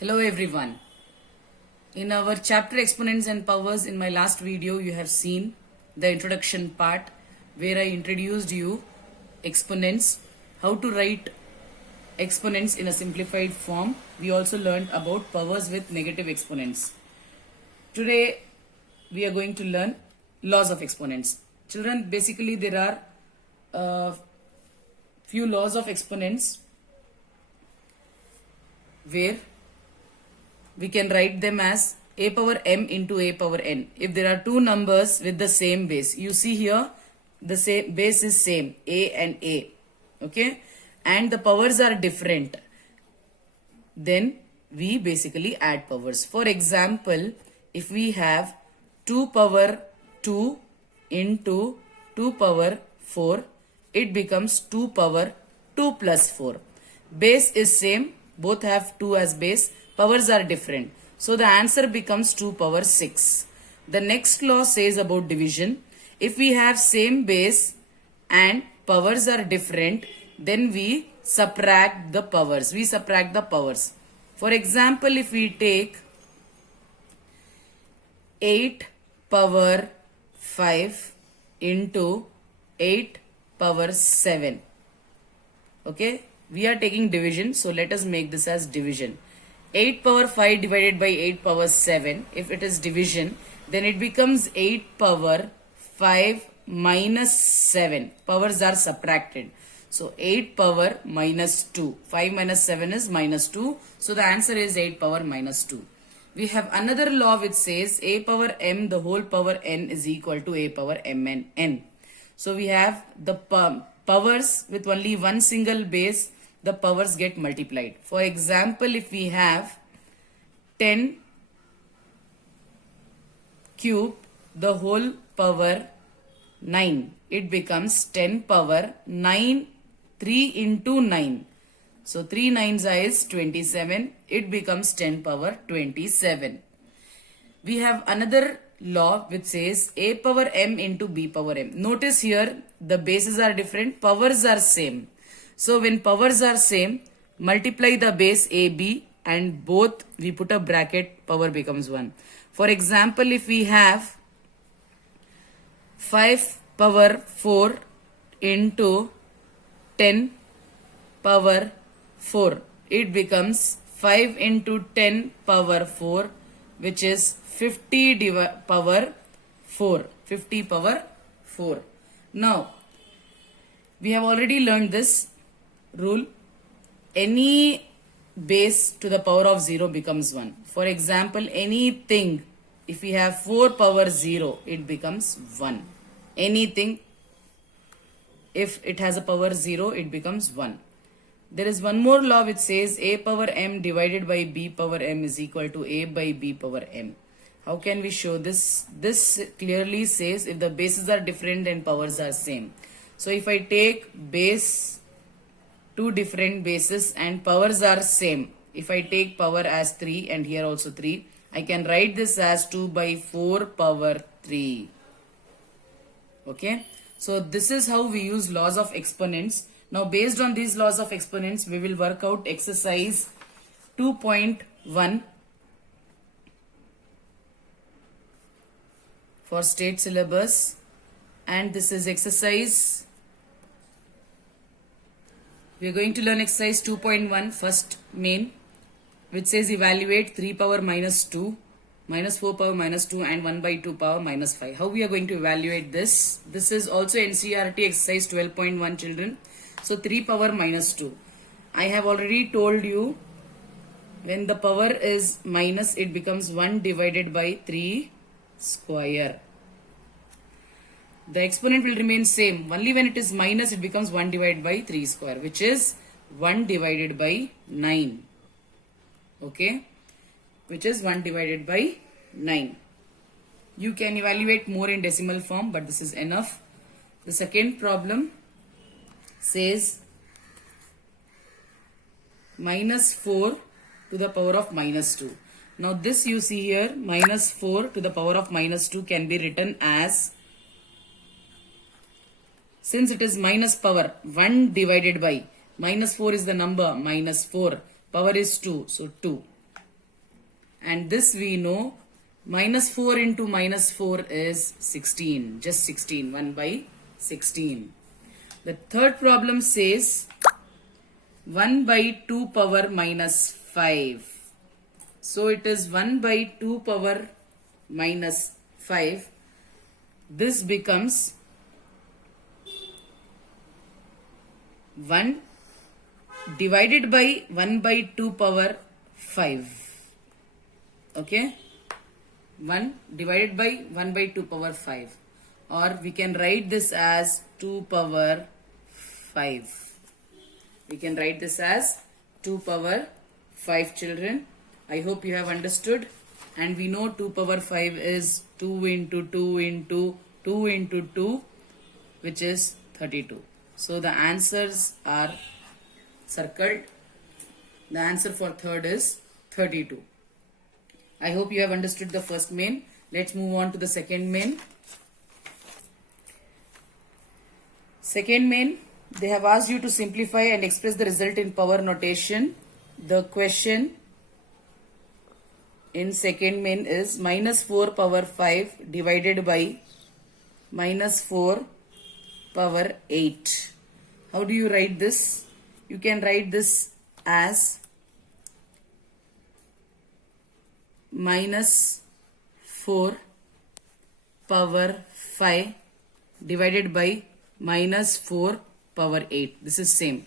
Hello everyone. In our chapter exponents and powers, in my last video you have seen the introduction part where I introduced you exponents, how to write exponents in a simplified form. We also learned about powers with negative exponents. Today we are going to learn laws of exponents. Children, basically there are few laws of exponents where we can write them as a power m into a power n. If there are two numbers with the same base, you see here the same base is same, a and a, okay, and the powers are different, then we basically add powers. For example, if we have 2 power 2 into 2 power 4, it becomes 2 power 2 plus 4. Base is same, both have 2 as base, powers are different. So the answer becomes 2 power 6. The next law says about division. If we have same base and powers are different, then we subtract the powers. For example, if we take 8 power 5 into 8 power 7. Okay, we are taking division, so let us make this as division. 8 power 5 divided by 8 power 7, if it is division, then it becomes 8 power 5 minus 7. Powers are subtracted. So 8 power minus 2. 5 minus 7 is minus 2. So the answer is 8 power minus 2. We have another law which says a power m the whole power n is equal to a power mn n. So we have the powers with only one single base, the powers get multiplied. For example, if we have 10 cube the whole power 9, it becomes 10 power 9, 3 into 9. So 3 9s is 27, it becomes 10 power 27. We have another law which says a power m into b power m. Notice here the bases are different, powers are same. So when powers are same, multiply the base AB and both we put a bracket, power becomes 1. For example, if we have 5 power 4 into 10 power 4, it becomes 5 into 10 power 4, which is 50 power 4. 50 power 4. Now, we have already learned this rule. Any base to the power of 0 becomes 1. For example, anything, if we have 4 power 0, it becomes 1. Anything, if it has a power 0, it becomes 1. There is one more law which says a power m divided by b power m is equal to a by b power m. How can we show this? This clearly says if the bases are different and powers are same. So if I take base, two different bases and powers are same. If I take power as 3 and here also 3, I can write this as 2 by 4 power 3. Okay. So this is how we use laws of exponents. Now based on these laws of exponents, we will work out exercise 2.1 for state syllabus, and this is exercise. We are going to learn exercise 2.1 first main, which says evaluate 3 power minus 2, minus 4 power minus 2 and 1 by 2 power minus 5. How we are going to evaluate this? This is also NCERT exercise 12.1 children. So 3 power minus 2. I have already told you when the power is minus, it becomes 1 divided by 3 square. The exponent will remain same. Only when it is minus, it becomes 1 divided by 3 square, which is 1 divided by 9. Okay, which is 1 divided by 9. You can evaluate more in decimal form, but this is enough. The second problem says minus 4 to the power of minus 2. Now this you see here, minus 4 to the power of minus 2 can be written as, since it is minus power, 1 divided by minus 4 is the number, minus 4, power is 2, so 2. And this we know, minus 4 into minus 4 is 16. Just 16. 1 by 16. The third problem says 1 by 2 power minus 5. So it is 1 by 2 power minus 5. This becomes 1 divided by 1 by 2 power 5. Okay, 1 divided by 1 by 2 power 5, or we can write this as 2 power 5. We can write this as 2 power 5, children. I hope you have understood. And we know 2 power 5 is 2 into 2 into 2 into 2, which is 32. So the answers are circled. The answer for third is 32. I hope you have understood the first main. Let's move on to the second main. Second main, they have asked you to simplify and express the result in power notation. The question in second main is minus 4 power 5 divided by minus 4 power 8. How do you write this? You can write this as minus 4 power 5 divided by minus 4 power 8. This is same.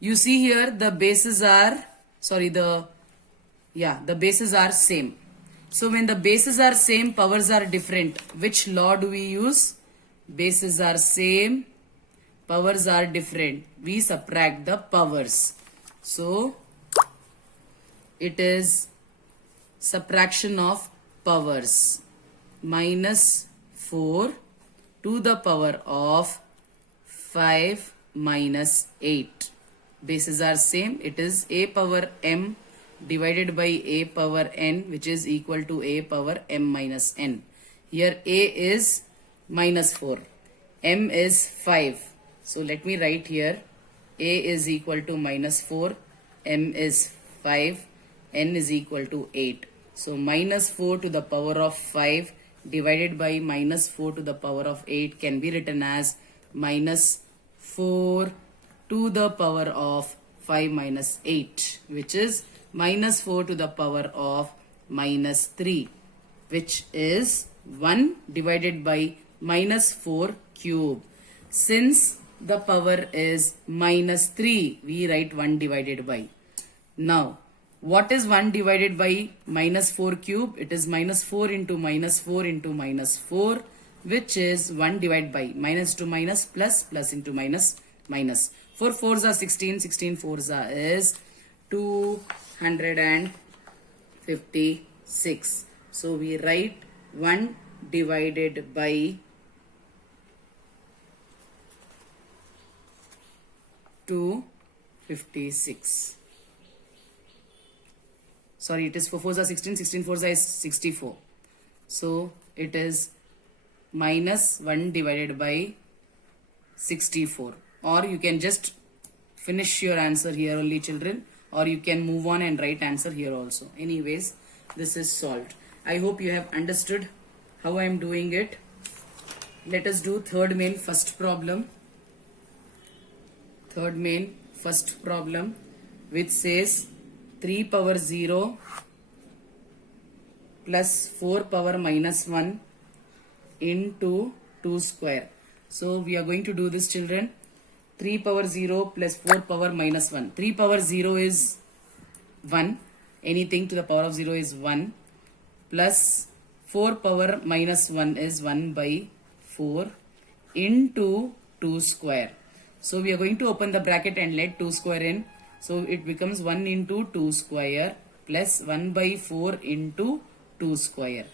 You see here the bases are, the bases are same. So when the bases are same, powers are different. Which law do we use? Bases are same, powers are different. We subtract the powers. So it is subtraction of powers. Minus 4 to the power of 5 minus 8. Bases are same. It is a power m divided by a power n, which is equal to a power m minus n. Here a is minus 4. M is 5. So let me write here. A is equal to minus 4. M is 5. N is equal to 8. So minus 4 to the power of 5 divided by minus 4 to the power of 8 can be written as minus 4 to the power of 5 minus 8, which is minus 4 to the power of minus 3, which is 1 divided by minus 4 cube. Since the power is minus 3, we write 1 divided by. Now, what is 1 divided by minus 4 cube? It is minus 4 into minus 4 into minus 4, which is 1 divided by minus to minus plus, plus into minus, minus. 4 4s are 16, 16 4s are is 256. So we write 1 divided by 256. Sorry, it is 4 4s are 16, 16 4s are 64. So it is minus 1 divided by 64. Or you can just finish your answer here only, children. Or you can move on and write answer here also. Anyways, this is solved. I hope you have understood how I am doing it. Let us do third main first problem. Third main first problem, which says 3 power 0 plus 4 power minus 1 into 2 square. So we are going to do this, children. 3 power 0 plus 4 power minus 1. 3 power 0 is 1. Anything to the power of 0 is 1. Plus 4 power minus 1 is 1 by 4 into 2 square. So we are going to open the bracket and let 2 square in. So it becomes 1 into 2 square plus 1 by 4 into 2 square.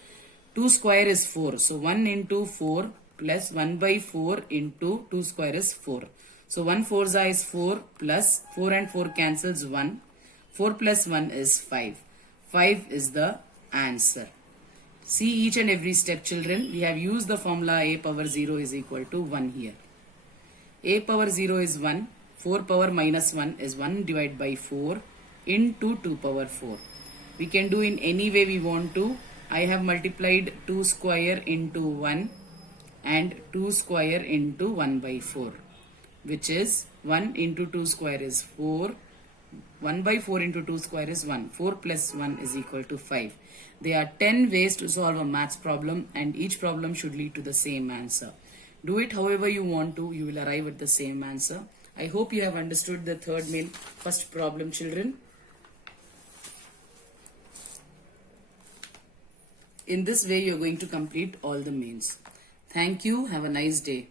2 square is 4. So 1 into 4 plus 1 by 4 into 2 square is 4. So 1 4s is 4 plus 4 and 4 cancels 1. 4 plus 1 is 5. 5 is the answer. See each and every step, children. We have used the formula a power 0 is equal to 1 here. A power 0 is 1. 4 power minus 1 is 1 divided by 4 into 2 power 4. We can do in any way we want to. I have multiplied 2 square into 1 and 2 square into 1 by 4, which is 1 into 2 square is 4. 1 by 4 into 2 square is 1. 4 plus 1 is equal to 5. There are 10 ways to solve a maths problem, and each problem should lead to the same answer. Do it however you want to, you will arrive at the same answer. I hope you have understood the third main first problem, children. In this way, you are going to complete all the mains. Thank you. Have a nice day.